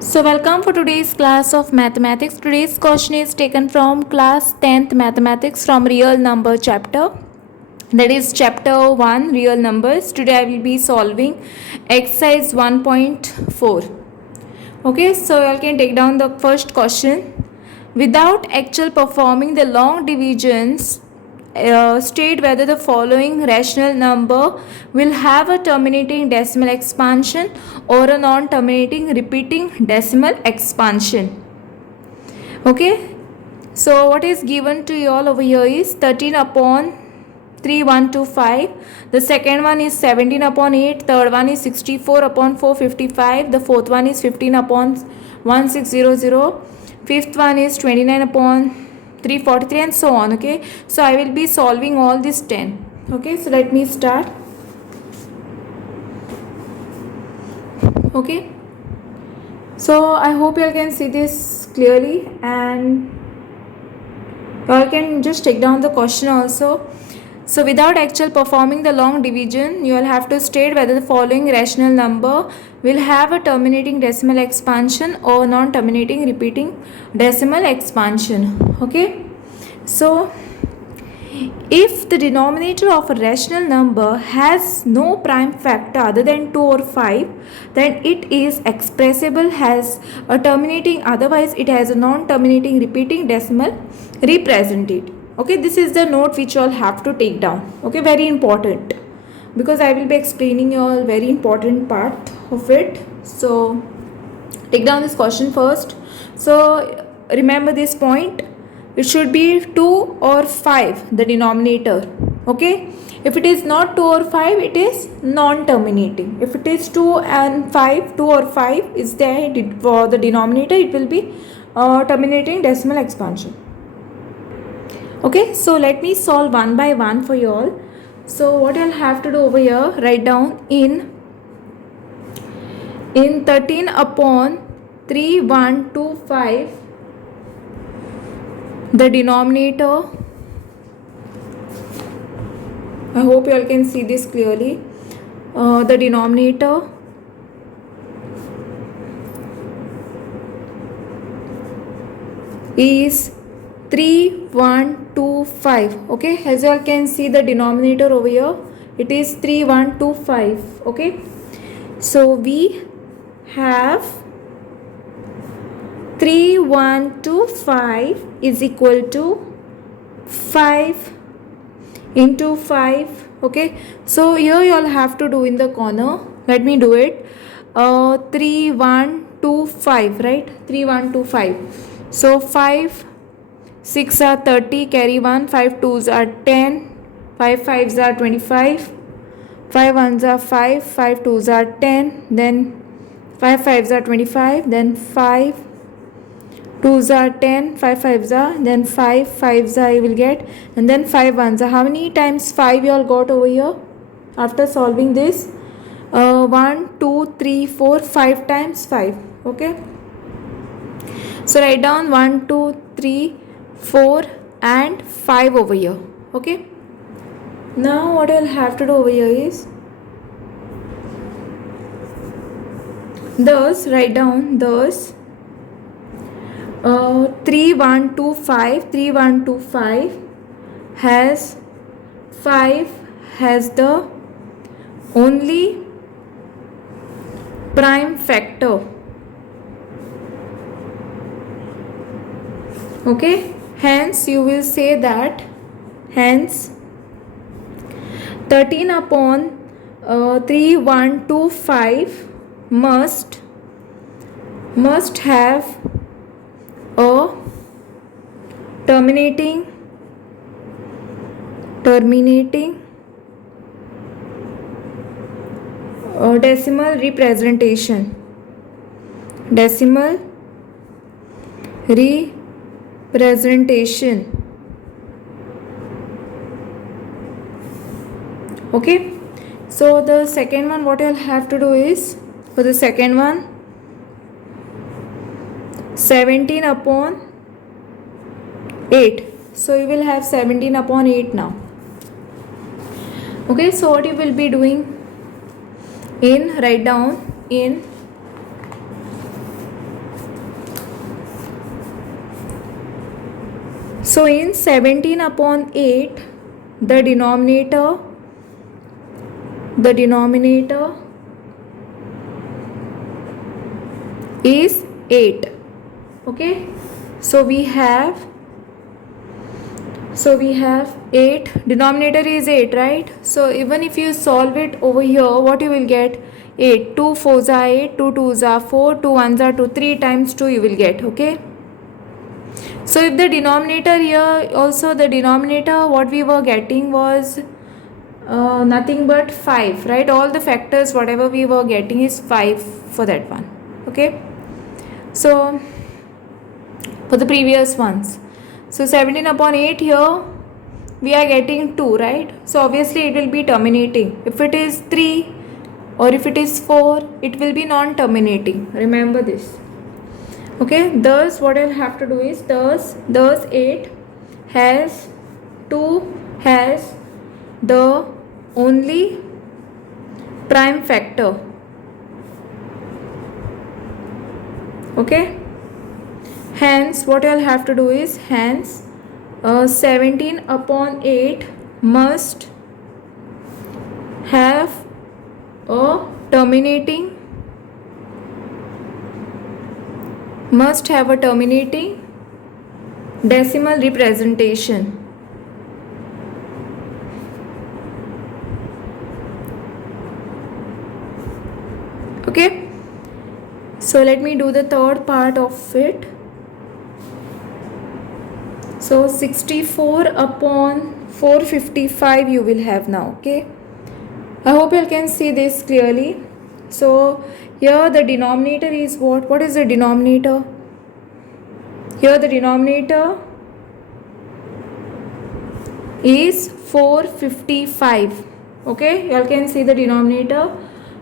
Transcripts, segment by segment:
So welcome for today's class of mathematics. Today's question is taken from class 10th mathematics from real number chapter. That is chapter 1 real numbers. Today I will be solving exercise 1.4. Okay, so you all can take down the first question. Without actual performing the long divisions, state whether the following rational number will have a terminating decimal expansion or a non-terminating repeating decimal expansion. Okay, so what is given to you all over here is 13 upon 3125. The second one is 17 upon 8. Third one is 64 upon 455. The fourth one is 15 upon 1600. Fifth one is 29 upon 343 and so on. Okay, so I will be solving all these 10. Okay, so let me start. Okay, so I hope you all can see this clearly and you all can just take down the question also. So without actual performing the long division, you will have to state whether the following rational number will have a terminating decimal expansion or non-terminating repeating decimal expansion. Okay. So if the denominator of a rational number has no prime factor other than 2 or 5, then it is expressible as a terminating, otherwise it has a non-terminating repeating decimal represented. Okay, this is the note which you all have to take down. Okay, very important, because I will be explaining you all very important part of it. So take down this question first. So remember this point, it should be 2 or 5 the denominator. Okay, if it is not 2 or 5, it is non-terminating. If it is 2 and 5, 2 or 5 is there for the denominator, it will be terminating decimal expansion. Okay, so let me solve one by one for you all. So what I'll have to do over here, write down in 13 upon 3125, the denominator, I hope you all can see this clearly, the denominator is 3125. Okay, as you all can see the denominator over here, it is 3125. Okay, so we have 3125 is equal to 5 into 5. Okay, so here you all have to do in the corner. Let me do it. 3125, right? 3125. So 5 6 are 30, carry 1, 5 2s are 10, 5 5s are 25, 5 1s are 5, 5 2s are 10, then 5 5s are 25, then 5 2s are 10, 5 5s are, then 5 5s I will get, and then 5 1s are. How many times 5 you all got over here after solving this? 1 2 3 4 5 times 5. Okay, so write down 1 2 3 4 and 5 over here. Okay, now what I'll have to do over here is, thus write down thus 3125 has 5 has the only prime factor. Okay, hence you will say that, hence 13 upon 3125 must have a terminating decimal representation. Okay, so the second one, what you'll have to do is, for the second one, 17 upon 8. So you will have 17 upon 8 now. Okay, so what you will be doing, write down in So in 17 upon 8, the denominator is 8. Okay, so we have 8, denominator is 8, right? So even if you solve it over here, what you will get? 8, 2 4s are 8, 2 2s are 4, 2 1s are 2, 3 times 2 you will get. Okay, so if the denominator here also, the denominator what we were getting was nothing but 5, right? All the factors whatever we were getting is 5 for that one. Okay, so for the previous ones, so 17 upon 8 here we are getting 2, right? So obviously it will be terminating. If it is 3 or if it is 4, it will be non-terminating. Remember this. Okay, thus what I'll have to do is thus 8 has 2 has the only prime factor. Okay, hence what I'll have to do is 17 upon 8 must have a terminating decimal representation. Okay, so let me do the third part of it. So 64 upon 455 you will have now. Okay, I hope you can see this clearly. So here the denominator is what? What is the denominator? Here the denominator is 455. Okay, you all can see the denominator.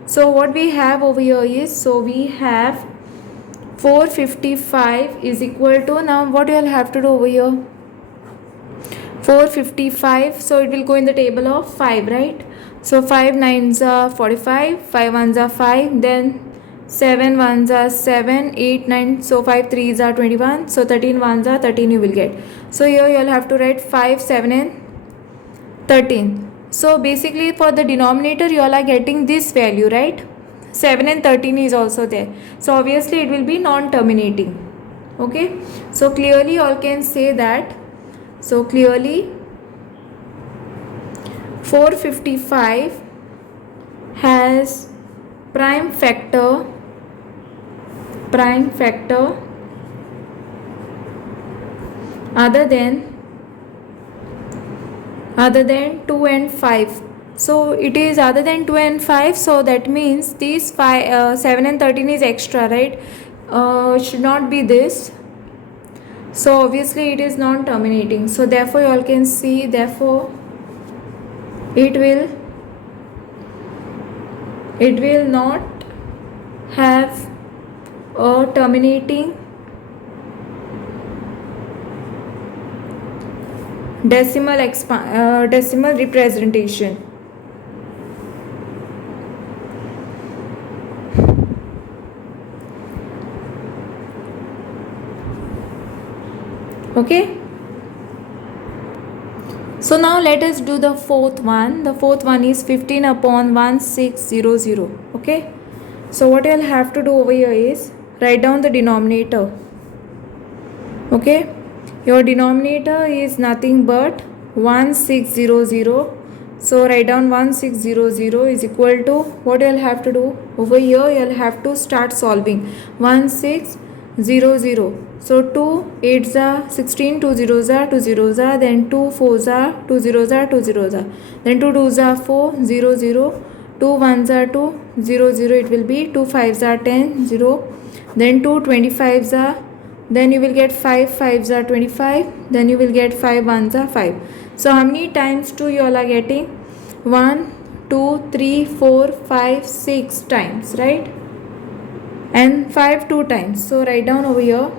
So what we have over here is, so we have 455 is equal to, now what you all have to do over here? 455, so it will go in the table of 5, right? So 5 9s are 45, 5 1s are 5, then 7 1s are 7, 8 9, so 5 3s are 21, so 13 1s are 13 you will get. So here you all have to write 5 7 and 13. So basically for the denominator you all are getting this value, right? 7 and 13 is also there, so obviously it will be non-terminating. Okay, so clearly you all can say that, so clearly 455 has prime factor other than 2 and 5. So it is other than 2 and 5, so that means these 7 and 13 is extra, right? Should not be this, so obviously it is non-terminating. So therefore you all can see, therefore it will not have a terminating decimal representation. Okay, so now let us do the fourth one. The fourth one is 15 upon 1600. Okay, so what you'll have to do over here is write down the denominator. Okay, your denominator is nothing but 1600. So write down 1600 is equal to, what you'll have to do over here, you'll have to start solving 1600. So 2 8s are 16, 2 zeros are 2 zeros are, then 2 4s are 2 zeros are 2 zeros are, then 2 2s are 4 0 0, 2 1s are 2 0 0, it will be 2 5s are 10 0, then 2 25s are, then you will get 5 5s are 25, then you will get 5 1s are 5. So how many times 2 you all are getting? 1 2 3 4 5 6 times, right? And 5 2 times. So write down over here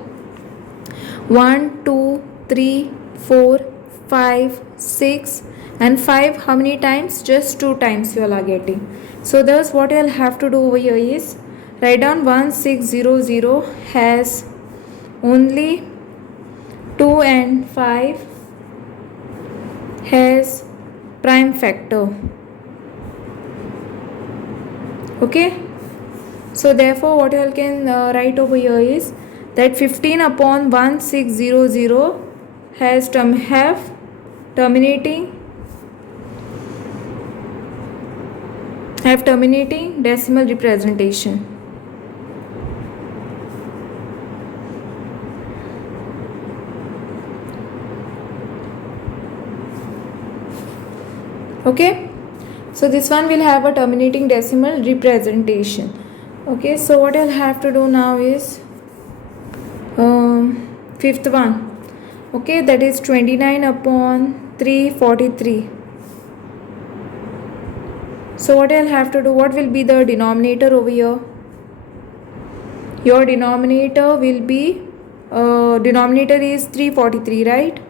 1 2 3 4 5 6, and 5 how many times? Just 2 times you all are getting. So thus what you all have to do over here is write down 1600 has only 2 and 5 has prime factor. Okay, so therefore what you can write over here is that 15 upon 1600 has terminating decimal representation. Okay, so this one will have a terminating decimal representation. Okay, so what I'll have to do now is fifth one. Okay, that is 29 upon 343. So what I'll have to do, what will be the denominator over here? Your denominator will be, denominator is 343, right?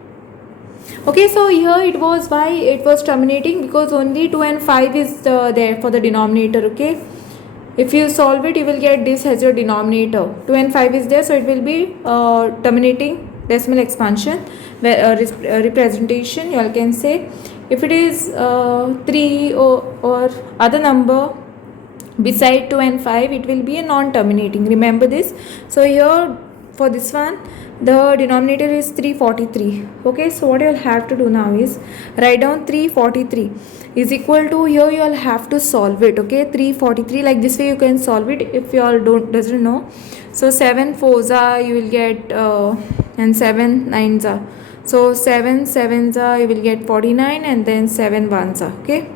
Okay, so here it was, why it was terminating, because only 2 and 5 is there for the denominator. Okay, if you solve it, you will get this as your denominator. 2 and 5 is there, so it will be terminating decimal expansion representation, you all can say. If it is 3 or other number beside 2 and 5, it will be a non-terminating. Remember this. So here for this one, the denominator is 343. Okay, so what you'll have to do now is write down 343 is equal to, here you'll have to solve it. Okay, 343, like this way you can solve it if you all doesn't know. So 7 4s are, you will get and 7 9s are, so 7 7s are, you will get 49, and then 7 1s are. Okay,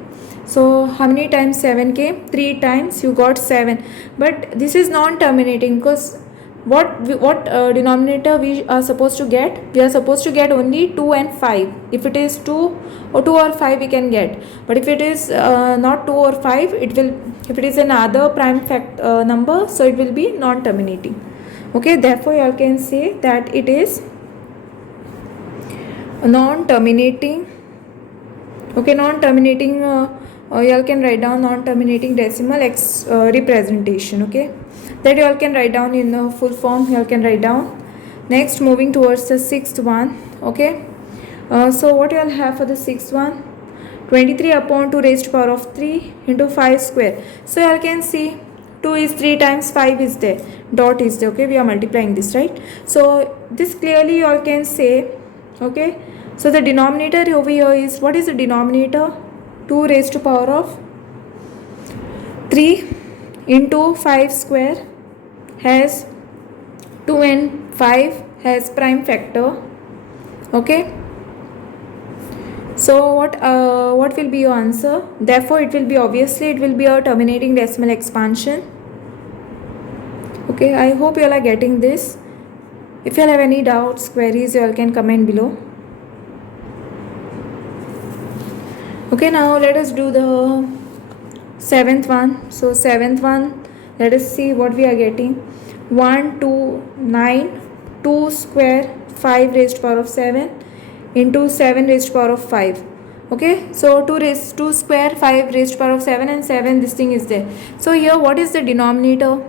so how many times 7 came? 3 times, you got 7. But this is non-terminating, because what denominator we are supposed to get? We are supposed to get only 2 and 5. If it is 2 or 5, we can get. But if it is not 2 or 5, it will, if it is another prime number, so it will be non-terminating. Okay, therefore you all can say that it is non-terminating. Okay, non-terminating, you all can write down non-terminating decimal representation. Okay, that you all can write down in the full form, you all can write down. Next, moving towards the sixth one. Okay, so what you all have for the sixth one? 23 upon 2 raised to power of 3 into 5 square. So you all can see 2 is 3 times 5 is there, dot is there. Okay, we are multiplying this, right? So this clearly you all can say. Okay, so the denominator over here is, what is the denominator? 2 raised to power of 3 into 5 square has 2 and 5 has prime factor. Okay, so what will be your answer? Therefore it will be, obviously it will be a terminating decimal expansion. Okay, I hope you all are getting this. If you all have any doubts, queries, you all can comment below. Okay, now let us do the seventh one. So seventh one, let us see what we are getting. 1 2 9 2 square 5 raised to power of 7 into 7 raised to power of 5. Okay, so 2 square 5 raised to power of 7 and 7, this thing is there. So here what is the denominator?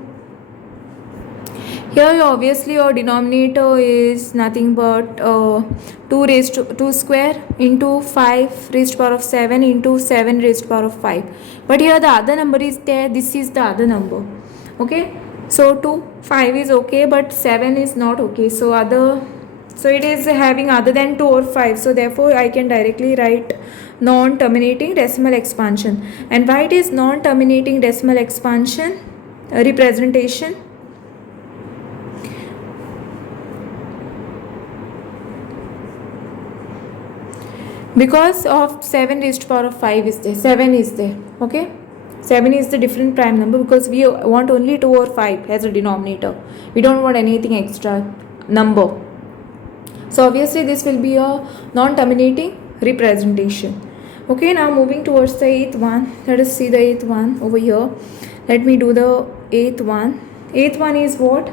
Here obviously your denominator is nothing but 2 square into 5 raised to power of 7 into 7 raised to power of 5. But here the other number is there, this is the other number. Okay, so 5 is okay, but 7 is not okay. So it is having other than 2 or 5. So therefore I can directly write non-terminating decimal expansion. And why it is non-terminating decimal expansion representation? Because of 7 raised to power of 5 is there, 7 is there. Okay, 7 is the different prime number, because we want only 2 or 5 as a denominator. We don't want anything extra number. So obviously this will be a non-terminating representation. Okay, now moving towards the eighth one. Let us see the eighth one over here. Let me do the eighth one. Eighth one is what?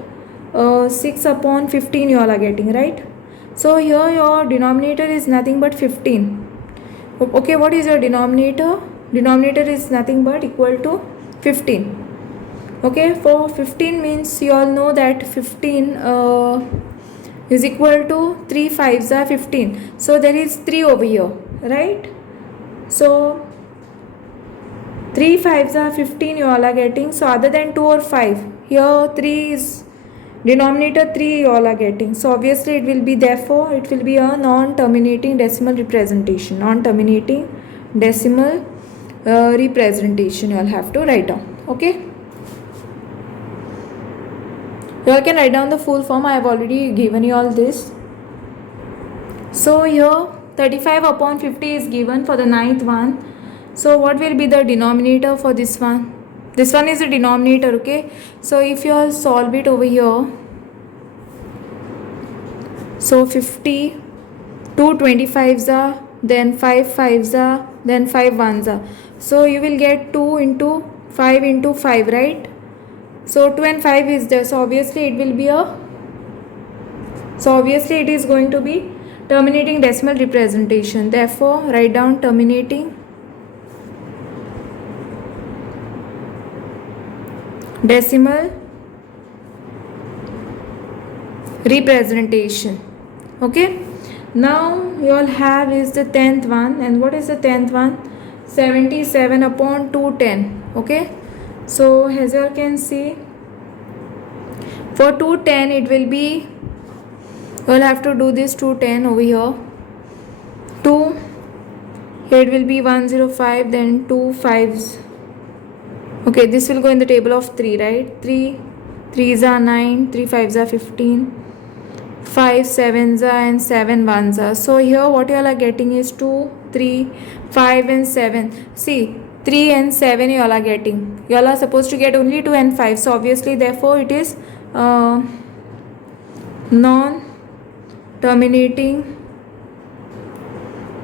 6 upon 15 you all are getting, right? So here your denominator is nothing but 15. Okay, what is your denominator? Denominator is nothing but equal to 15. Okay, for 15 means you all know that 15 is equal to 3 5s are 15. So there is 3 over here, right? So 3 5s are 15 you all are getting. So other than 2 or 5, here 3 is denominator, 3 you all are getting. So obviously it will be, therefore it will be a non-terminating decimal representation. Non-terminating decimal representation you all have to write down. Okay, you all can write down the full form. I have already given you all this. So here 35 upon 50 is given for the ninth one. So what will be the denominator for this one? This one is the denominator. Okay, so if you all solve it over here, so 50, 2 25s are, then 5 5s are, then 5 1s are. So you will get 2 into 5 into 5, right? So 2 and 5 is there. So obviously it will be it is going to be terminating decimal representation. Therefore write down terminating decimal representation. Okay, now you all have is the 10th one. And what is the 10th one? 77 upon 210. Okay, so as you all can see, for 210 it will be, you will have to do this 210 over here. 2, here it will be 105, then 2 5s. Okay, this will go in the table of 3, right? 3 3s are 9, 3 5s are 15, 5 7s are, and 7 1s are. So here what you all are getting is 2 3 5 and 7. See, 3 and 7 you all are getting. You all are supposed to get only 2 and 5. So obviously therefore it is non-terminating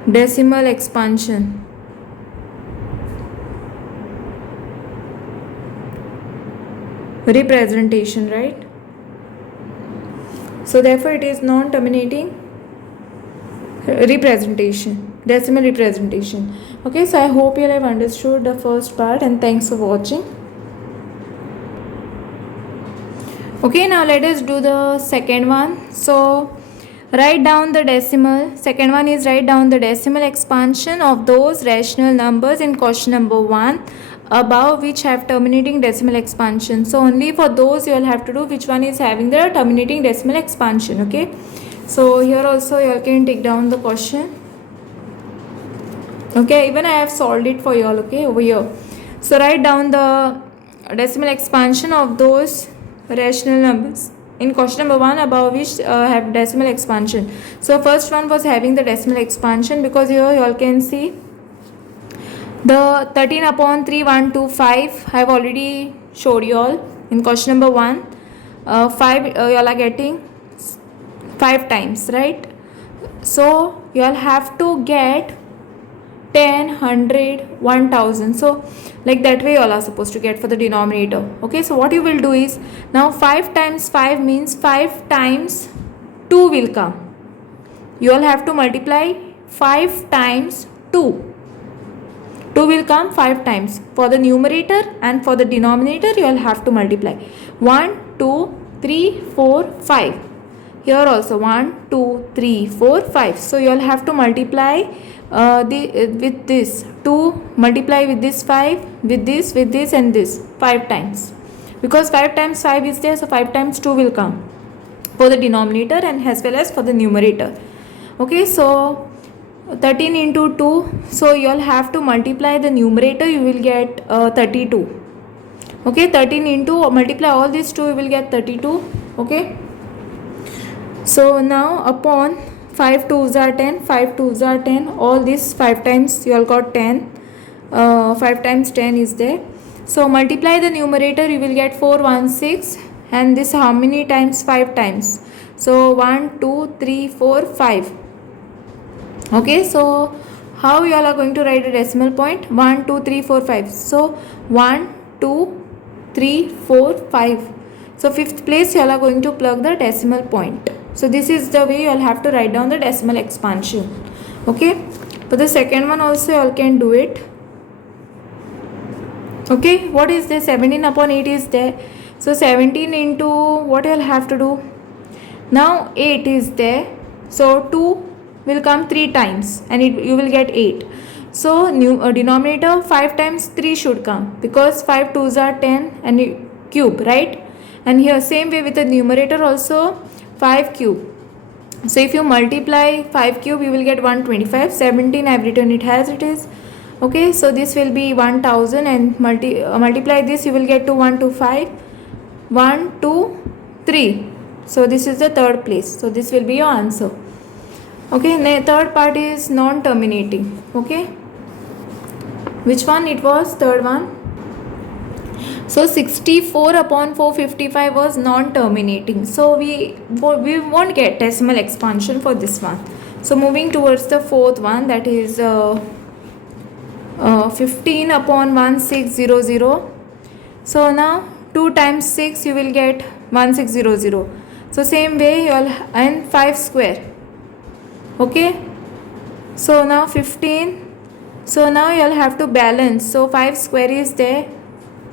decimal expansion. Representation, right? So therefore it is non-terminating representation, decimal representation. Okay, so I hope you have understood the first part, and thanks for watching. Okay, now let us do the second one. So write down the decimal. Second one is write down the decimal expansion of those rational numbers in question number 1 above which have terminating decimal expansion. So only for those you will have to do which one is having the terminating decimal expansion. Okay, so here also you all can take down the question. Okay, even I have solved it for you all. Okay, over here. So write down the decimal expansion of those rational numbers in question number 1 above which have decimal expansion. So first one was having the decimal expansion, because here you all can see the 13 upon 3 1 2 5 I have already showed you all in question number 1. 5 you all are getting 5 times, right? So you all have to get 10 100 1000. So like that way you all are supposed to get for the denominator. Okay, so what you will do is, now 5 times 5 means 5 times 2 will come. You all have to multiply 5 times 2. 2 will come 5 times. For the numerator and for the denominator you all have to multiply 1 2 3 4 5. Here also 1 2 3 4 5. So you all have to multiply with this 2, multiply with this 5, with this and this 5 times, because 5 times 5 is there. So 5 times 2 will come for the denominator and as well as for the numerator. Okay, so 13 into 2, so you all have to multiply the numerator, you will get 32. Okay, 13 into, multiply all these 2, you will get 32. Okay, so now upon 5 2s are 10, 5 2s are 10, all these 5 times you all got 10. 5 times 10 is there. So multiply the numerator, you will get 416, and this how many times? 5 times. So 1 2 3 4 5. Okay, so how you all are going to write a decimal point? 1 2 3 4 5. So 1 2 3 4 5. So fifth place you all are going to plug the decimal point. So this is the way you all have to write down the decimal expansion. Okay, for the second one also you all can do it. Okay, what is there? 17 upon 8 is there. So 17 into, what you all have to do? Now 8 is there, so 2 will come 3 times and you will get 8. So denominator 5 times 3 should come, because 5 2s are 10 and cube, right? And here same way with the numerator also 5 cube. So if you multiply 5 cube, you will get 125. 17 I have written it as it is. Okay, so this will be 1000, and multiply this, you will get to 125, 1 2 3. So this is the third place, so this will be your answer. Okay, third part is non-terminating. Okay, which one it was? Third one. So 64 upon 455 was non-terminating, so we won't get decimal expansion for this one. So moving towards the fourth one, that is 15 upon 1600. So now 2 times 6 you will get 1600. So same way you will, and 5 square. Okay, so now 15. So now you will have to balance. So 5 square is there,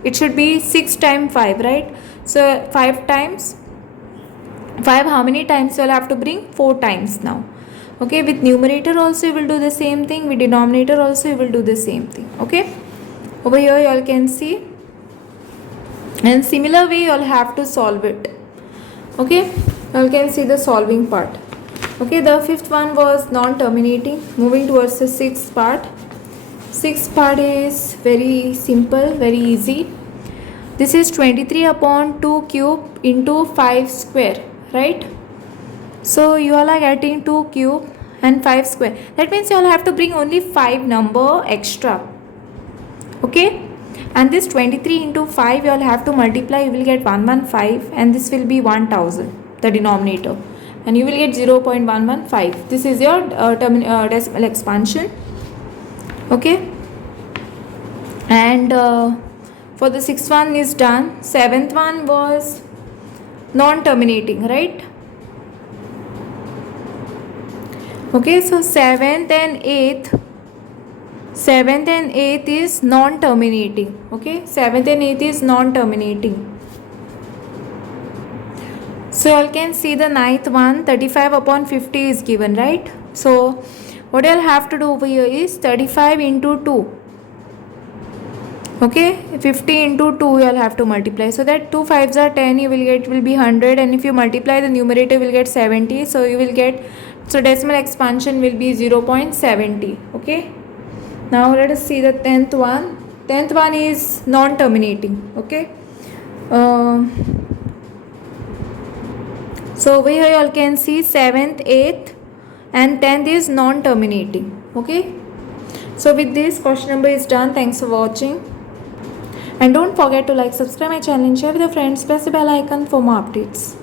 it should be 6 times 5, right? So 5 times 5, how many times you will have to bring? 4 times now. Okay, with numerator also you will do the same thing, with denominator also you will do the same thing. Okay, over here you all can see, and similar way you all have to solve it. Okay, you all can see the solving part. Okay, the fifth one was non-terminating. Moving towards the sixth part. Sixth part is very simple, very easy. This is 23 upon 2 cube into 5 square, right? So you all are getting 2 cube and 5 square. That means you all have to bring only 5 number extra. Okay, and this 23 into 5 you all have to multiply, you will get 115, and this will be 1000, the denominator, and you will get 0.115. This is your decimal expansion. Okay, and for the sixth one is done. Seventh one was non-terminating, right? Okay, so seventh and eighth is non-terminating. Okay, seventh and eighth is non-terminating. So you all can see the ninth one, 35 upon 50 is given, right? So what you'll have to do over here is 35 into 2. Okay, 50 into 2 you'll have to multiply. So that 2 5s are 10, you will get will be 100, and if you multiply the numerator will get 70. So you will get, so decimal expansion will be 0.70. Okay, now let us see the 10th one. 10th one is non-terminating. Okay, so over here you all can see 7th, 8th and 10th is non-terminating. Okay, so with this question number is done. Thanks for watching, and don't forget to like, subscribe my channel and share with your friends. Press the bell icon for more updates.